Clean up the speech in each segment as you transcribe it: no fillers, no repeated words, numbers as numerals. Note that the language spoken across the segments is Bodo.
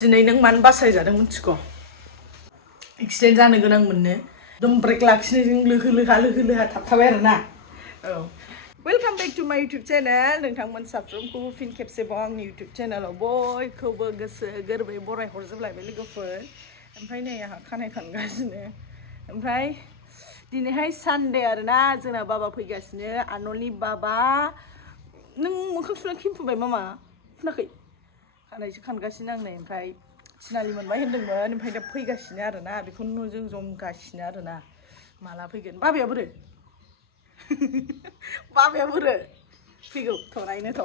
दिनै नों मानो बासायजादों मिथिगौ एक्सिडेन्ट जानो गोनां मोननो एकदम ब्रेक लाखिनायजों लोहो लोहा थाबथाबाय आरोना वेलकाम बेक टु माय इउट्यूब चैनल नोंथांमोन साफ्रोमखौबो फिन खेबसेबाव आंनि इउट्यूब चैनलाव बयखौबो गोसो गोरबै बराय हरजोबलायबाय लोगोफोर ओमफ्राय नै आंहा खानाय खानगासिनो ओमफ्राय दिनैहाय सानडे आरोना जोंना बाबा फैगासिनो आनलि बाबा नों मोखां सुना खिमफुबाय मामा फुनाखै खानायसो खानगासिनो आं नै ओमफ्राय थिनालि मोनबाय होनदोंमोन ओमफ्राय दा फैगासिनो आरोना बेखौनो जों जमगासिनो आरोना माला फैगोन बाबाया बोरो बाबाया बोरो फैगौ थ' नायनोथ'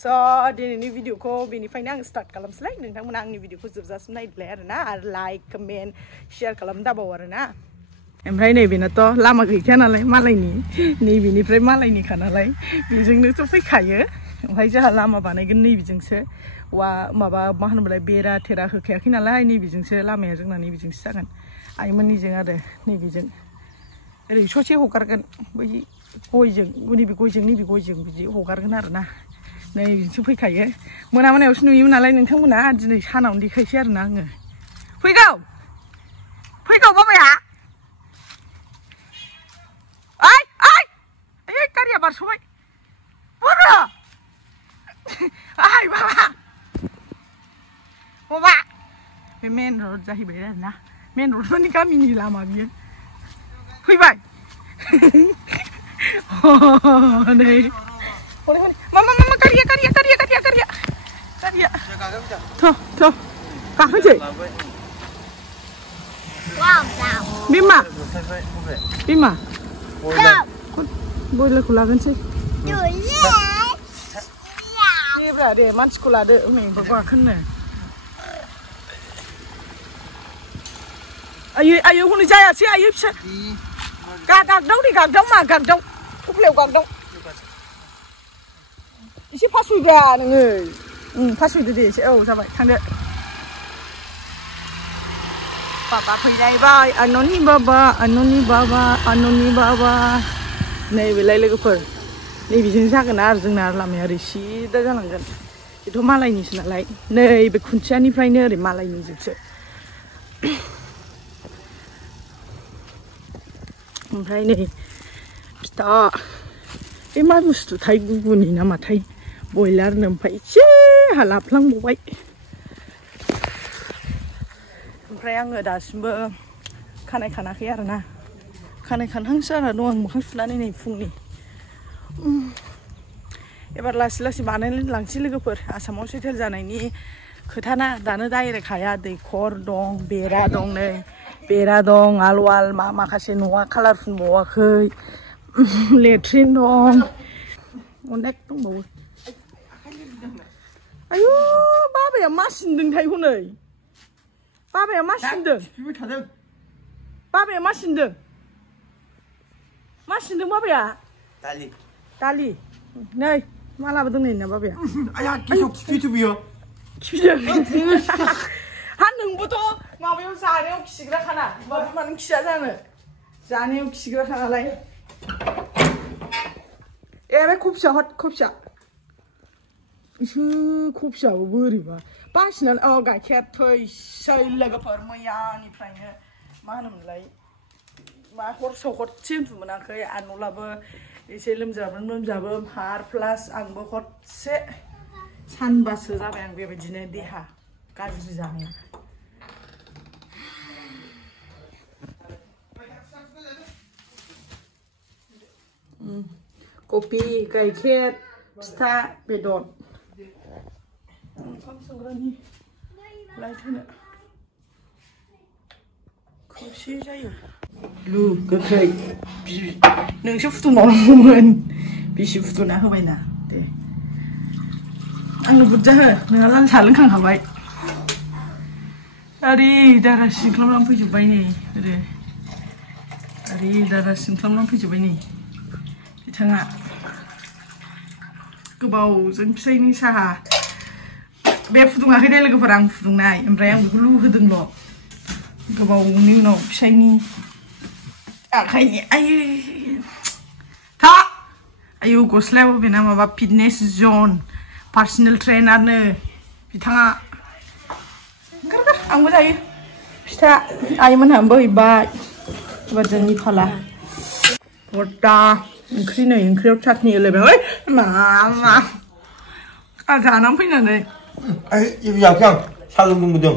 स' दिनैनि भिडिअखौ बेनिफ्रायनो आं स्टार्ट खालामसैलाय नोंथांमोना आंनि भिडिअखौ जोबजासिम नायदोलाय आरोना आरो लाइक कमेन्ट शेयार खालाम दाबाव आरोना ओमफ्राय नैबेनाथ' लामा गैखाया नालाय मालायनि नैबेनिफ्राय मालायनिखा नालाय बेजोंनोथ' फैखायो ओमफ्राय जोंहा लामा बानायगोन नैबेजोंसो माबा मा होनोमोनलाय बेरा थेरा होखायाखै नालाय नैबेजोंसो लामाया जोंना नैबेजोंसो जागोन आइमोननिजों आरो नैबेजों ओरै ससे हगारगोन बै गयजों नैबे गयजों बिदि हगारगोन आरोना नैबेजोंसो फैखायो मोनायावसो नुयोमोन नालाय नोंथांमोना दिनै सानावनो देखायसै आरोना आङो फैगौ बाबाया ओइ गारिया बारस'बाय बोरो आइ बाबा बे मेन रड जाहैबाय आरोना मेन रड माने गामिनि लामा बियो फैबाय नै मामा गारिया थ' गाखोसै बिमा बयलारखौ लागोनसै दे मानसिखौ लादो मैगंखौ गाखोनो आयै हनै जायासै आयै फिसा गागदाव मा गागदाव थफ्लायाव गागदाव एसे फासयब्रा नोङो फासयदो दे एसे औ जाबाय थांदो बाबा फैलायबाय आन'नि बाबा नैबेलाय लोगोफोर नैबेजों जागोन आरो जोंना लामाया ओरै सिदा जालांगोन बेथ' मालायनिसो नालाय नैबे खुन्थियानिफ्रायनो ओरै मालायनिजोंसो ओमफ्राय नै फिथा बे मा बुस्थु थाय गुबुननि नामाथाय बयलारनो ओमफ्राय एसे आंहा लाफ्लांबावबाय ओमफ्राय आङो दासिमबो खानाय खानाखै आरोना खानाय खानहांसो जाना दं आं मोखां सुनानै नै फुंनि एबार लासै बानायनानै लांसै लोगोफोर आसामाव सेटेल जानायनि खोथाना दानो डाइरेक्ट हाया दैखर दं बेरा दं नै बेरा दं आलवाल माखासे न'आ कालार फुनबावाखै लेट्रिन दं अनेक दंबावो आयु बाबाया मा सिनदोंथाय हनै बाबाया मा सिनदों बाबाया दालि नै मा लाबोदों नै ना बाबाया खिफिदों हा नोंबोथ' माबायाव जानायाव खिग्राखाना बाबा मानो खिया जानो जानायाव खिग्राखा नालाय बे कफिया कफियाबो बोरैबा बासिनानै गाइखेर थैसै लोगोफोर मैयानिफ्रायनो मा होनोमोनलाय हरसेयाव हरसे उन्दु मोनाखै आनलाबो एसे लोमजाबो हार प्लास आंबो हरसे सानबासो जाबाय आं बेबायदिनो देहा गाज्रि जानाया कफि गाइखेर फिथा बेदर ओंखाम संग्रानि लाइट होनो खौसे जायो गोखै नोंसो फुदुंबावनांगौमोन बिसि फुदुंना होबायना दे आंनो बुरजा हो नोंहा लाल साहा लोंखांखाबाय ओरै दारा सिंख्लामनानै फैजोब्बाय नै नै बिथाङा गोबावजों फिसायनि साहा बे फुदुङाखै दे लोगोफोर आं फुदुंनाय ओमफ्राय आं बेखौ लुहोदोंल' गोबावनि उनाव फिसायनि आखाइनि आयु गस्लायाबो बेना माबा फिटनेस जन पार्सनेल ट्रेनारनो बिथाङा आंबो जायो फिथा आइमोनहाबो हैबाय एबार जोंनि फाला बरटा ओंख्रि नै ओंख्रियाव चाटनि होलायबाय ओइ मा जानानै फैनानै याखै आं सा लोंदों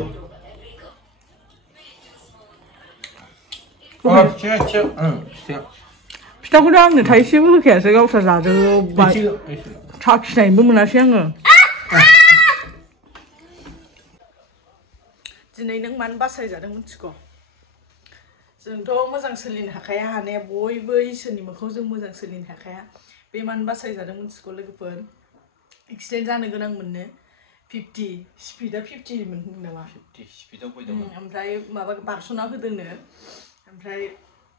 फिथाखौथ' आंनो थाइसेबो होखायासै गावस्रा जाजोब्बाय साखिनायबो मोनासै आङो दिनै नों मानो बासायजादों मिथिगौ जोंथ' मोजां सोलिनो हाखाया हानाया बयबो इसोरनि मोखाङाव जों मोजां सोलिनो हाखाया बे मानो बासायजादों मिथिगौ लोगोफोर एक्सिडेन्ट जानो गोनां मोननो 50 स्पिडा 50 मोन नामा 50 स्पिडआव फैदोंमोन ओमफ्राय माबा बारस'ना होदोंनो ओमफ्राय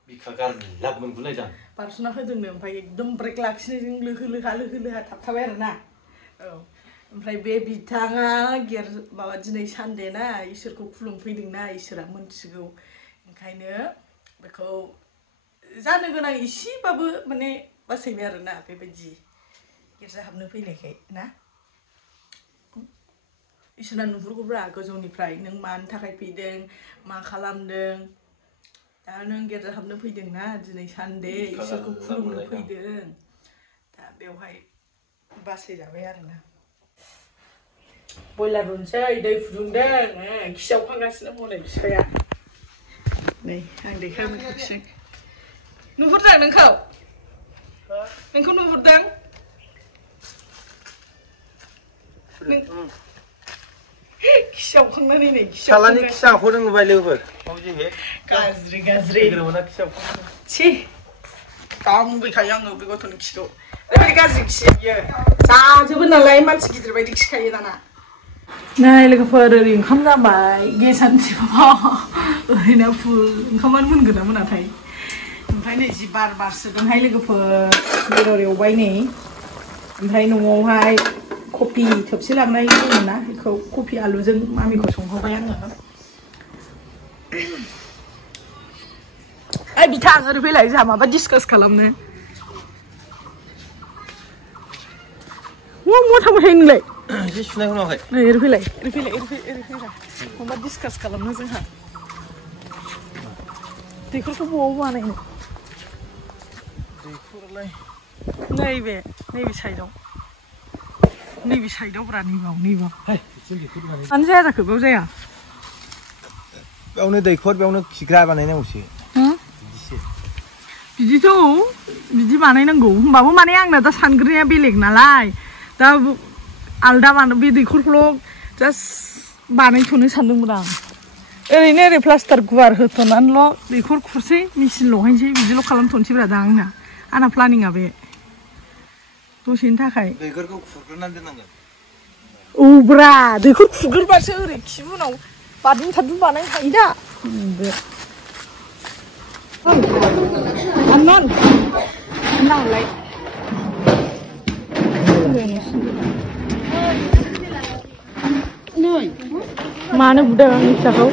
बिखा गाज्रि लाब मोनगुलायदां बारस'ना होदोंनो ओमफ्राय एकदम ब्रेक लाखिनायजों लोहो लोहा थाबथाबाय आरोना औ ओमफ्राय बे बिथाङा माबा दिनै सानदे ना इसोरखौ खुलुमफैदोंना इसोरा मोनथिगौ ओंखायनो बेखौ जानो गोनां इसेबाबो माने बासायबाय आरोना बेबायदि गिर्जा हाबनो फैनायखाय ना इसोरा नुहुरगौब्रा गोजौनिफ्राय नों मानि थाखाय फैदों मा खालामदों दा नों गिर्जा हाबनो फैदों ना दिनै सानदे इसोरखौ खुलुमनो फैदों दा बेवहाय बासायजाबाय आरोना बयलार रुनोसै दै फुदुंदों खियाव खांगासिनो हनै बिफाया नै आं देखायहरनोसै नुहुरदों नोंखौ नुहुरदों खियाव खांनानै नै सालानि खिसाखौ नुबाय लोगोफोर गाज्रि छी गांबोखायो आङो बे गथ'नि खिखौ ओरैबायदि गाज्रि खि बियो जाजोबो नालाय मानसि गिदिर बायदि खिखायो दाना नै लोगोफोर ओरै ओंखाम जाबाय गेसानो ओरैनो फुल ओंखामानो मोनगोन ना मोनाथाय ओमफ्राय नै जि बार बारसोदोंहाय लोगोफोर बेदर एवबाय नै ओमफ्राय न'आवहाय कफि थोबसे लांनाय दंमोन ना बेखौ कफि आलुजों मामिखौ संहोबाय आङो ओइ बिथां ओरै फैलाय जोंहा माबा डिसकास खालामनो मा थांबाय थायो नोंलाय एसे सुनायखौ नुवाखै नै ओरै फैलाय माबा डिसकास खालामनो जोंहा दैखरखौ बबाव बानायनो दैखरालाय नैबे साइडआव ब्रा नैबाव मानो जाया जाखो बेयाव जाया बेयावनो दैखर बेयावनो खिग्रा बानायनांगौसो बिदि बानायनांगौ होमबाबो माने आंना दा सानग्रोनाया बेलेग नालाय दा आलदा बे दैखरखौल' जास्ट बानायथ'नो सानदोंमोन आं ओरैनो ओरै प्लास्टार गुवार होथ'नानैल' दैखर खुरसै मेचिन लगायनोसै बिदिल' खालामथ'नोसैब्रा दा आंना प्लानिंआ बे दसेनि थाखाय दैखरखौ खुरग्रोनानै दोननांगोन औब्रा दैखर खुरग्रोबासो ओरै खिबुनाव बाथरुम बानायनो हायो दा मानो बुदों आंनि फिसाखौ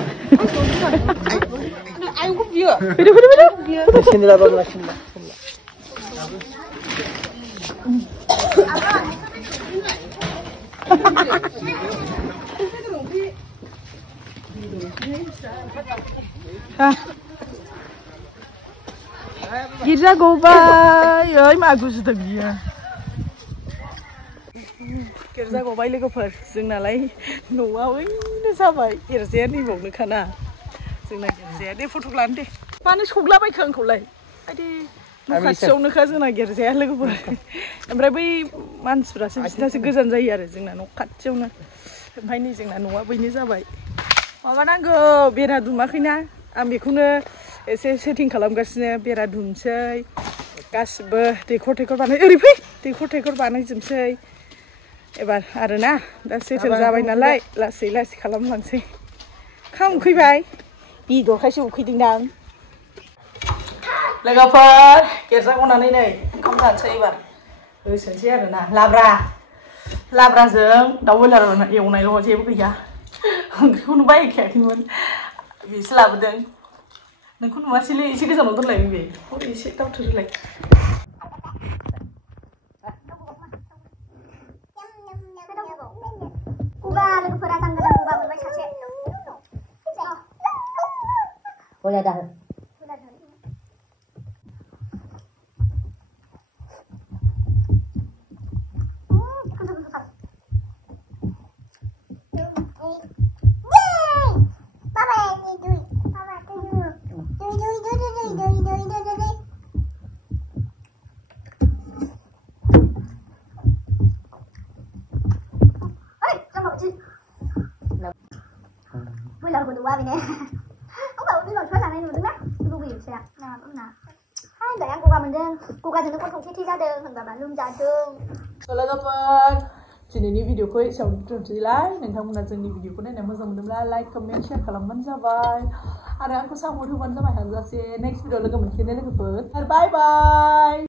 गिर्जा गबाय ओइ मा गुजुदों बियो गिर्जा गबाय लोगोफोर जोंनालाय न'आ ओइनो जाबाय गिर्जाया नैबावनोखाना जोंना गिर्जाया दे फट' लानो दे मानो सौग्लाबायखो आंखौलाय आइदि न' खाथियावनोखा जोंना गिर्जाया लोगोफोर ओमफ्राय बै मानसिफ्रासो बिसिनासो गोजान जायो आरो जोंना न' खाथियावनो ओमफ्राय नै जोंना न'आ बैनो जाबाय माबा नांगौ बेरा दुमाखैना आं बेखौनो एसे सेटिं खालामगासिनो बेरा दुमसै गासिबो दैखर बानाय ओरै फै दैखर बानायजोबसै एबार आरोना दा सेटेल जाबाय नालाय लासै खालामलांसै खाम उखैबाय बेदरखायसो उखैदोंदां लोगोफोर गिर्जा गनानै नै ओंखाम जानोसै एबार होसोनसै आरोना लाब्राजों दाउ बयलार एवनायल' जेबो गैया ओंख्रिखौनो बायखायाखैमोन बेसो लाबोदों नोंखौ नुवासैलै एसे गोजानाव दोनलाय बे एसे दावथोरोलाय Boleh dah. Bây giờ của qua bên này không phải đi vào chỗ này nữa đấy lu bị xe nào cũng nào hai đợi ăn coca mình đi coca thì nó có không thi ra đường thằng bạn luôn dài đường Halo teman, ini video ko yang terjadi. Nengkamu nak jadi video ko ni, nama zaman dulu like, comment, share kalau mana sahaja. Ada aku sama orang mana sahaja. Next video lagi mungkin lagi ber. Bye bye.